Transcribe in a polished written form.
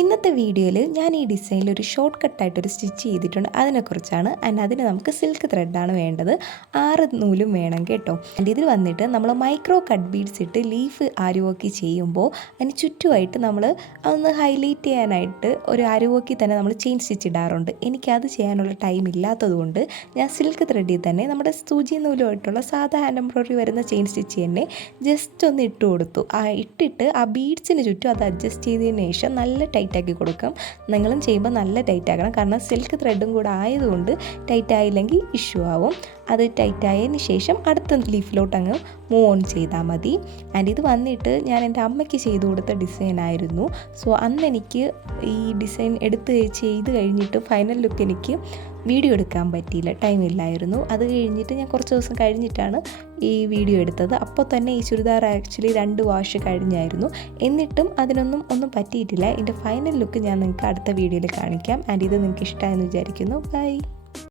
ഇന്നത്തെ വീഡിയോയിൽ ഞാൻ ഈ ഡിസൈനിൽ ഒരു ഷോർട്ട് കട്ടായിട്ടൊരു സ്റ്റിച്ച് ചെയ്തിട്ടുണ്ട്. അതിനെക്കുറിച്ചാണ്. അതിന് നമുക്ക് സിൽക്ക് ത്രെഡാണ് വേണ്ടത്. 6 നൂലും വേണം കേട്ടോ. ഇതിൽ വന്നിട്ട് നമ്മൾ മൈക്രോ കട്ട് ബീഡ്സ് ഇട്ട് ലീഫ് ആര്യവർക്ക് ചെയ്യുമ്പോൾ അതിന് ചുറ്റുമായിട്ട് നമ്മൾ അതൊന്ന് ഹൈലൈറ്റ് ചെയ്യാനായിട്ട് ഒരു ആര്യവർക്കിൽ തന്നെ നമ്മൾ ചെയിൻ സ്റ്റിച്ച് ഇടാറുണ്ട്. എനിക്കത് ചെയ്യാനുള്ള ടൈം ഇല്ലാത്തതുകൊണ്ട് ഞാൻ സിൽക്ക് ത്രെഡിൽ തന്നെ നമ്മുടെ സൂചി നൂലുമായിട്ടുള്ള സാധാ ഹാൻഡ് എംബ്രോയിഡറി വരുന്ന ചെയിൻ സ്റ്റിച്ച് തന്നെ ജസ്റ്റ് ഒന്ന് ഇട്ട് കൊടുത്തു. ഇട്ടിട്ട് ആ ബീഡ്സിന് ചുറ്റും അത് അഡ്ജസ്റ്റ് ചെയ്തതിന് ശേഷം നല്ല ടൈറ്റാക്കി കൊടുക്കാം. നിങ്ങളും ചെയ്യുമ്പോൾ നല്ല ടൈറ്റ് ആക്കണം. കാരണം സിൽക്ക് ത്രെഡും കൂടെ ആയതുകൊണ്ട് ടൈറ്റ് ആയില്ലെങ്കിൽ ഇഷ്യൂ ആവും. അത് ടൈറ്റ് ആയതിന് ശേഷം അടുത്ത ലീഫിലോട്ട് അങ്ങ് മൂവ് ഓൺ ചെയ്താൽ മതി. ഇത് വന്നിട്ട് ഞാൻ എൻ്റെ അമ്മയ്ക്ക് ചെയ്തു കൊടുത്ത ഡിസൈനായിരുന്നു. സോ അന്ന് എനിക്ക് ഈ ഡിസൈൻ ചെയ്ത് കഴിഞ്ഞിട്ട് ഫൈനൽ ലുക്ക് എനിക്ക് വീഡിയോ എടുക്കാൻ പറ്റിയില്ല, ടൈമില്ലായിരുന്നു. അത് കഴിഞ്ഞിട്ട് ഞാൻ കുറച്ച് ദിവസം കഴിഞ്ഞിട്ടാണ് ഈ വീഡിയോ എടുത്തത്. അപ്പോൾ തന്നെ ഈ ചുരിദാർ ആക്ച്വലി 2 വാഷ് കഴിഞ്ഞായിരുന്നു. എന്നിട്ടും ഒന്നും പറ്റിയിട്ടില്ല. ഇതിൻ്റെ ഫൈനൽ ലുക്ക് ഞാൻ നിങ്ങൾക്ക് അടുത്ത വീഡിയോയിൽ കാണിക്കാം. ഇത് നിങ്ങൾക്ക് ഇഷ്ടമായെന്ന് വിചാരിക്കുന്നു. ബൈ.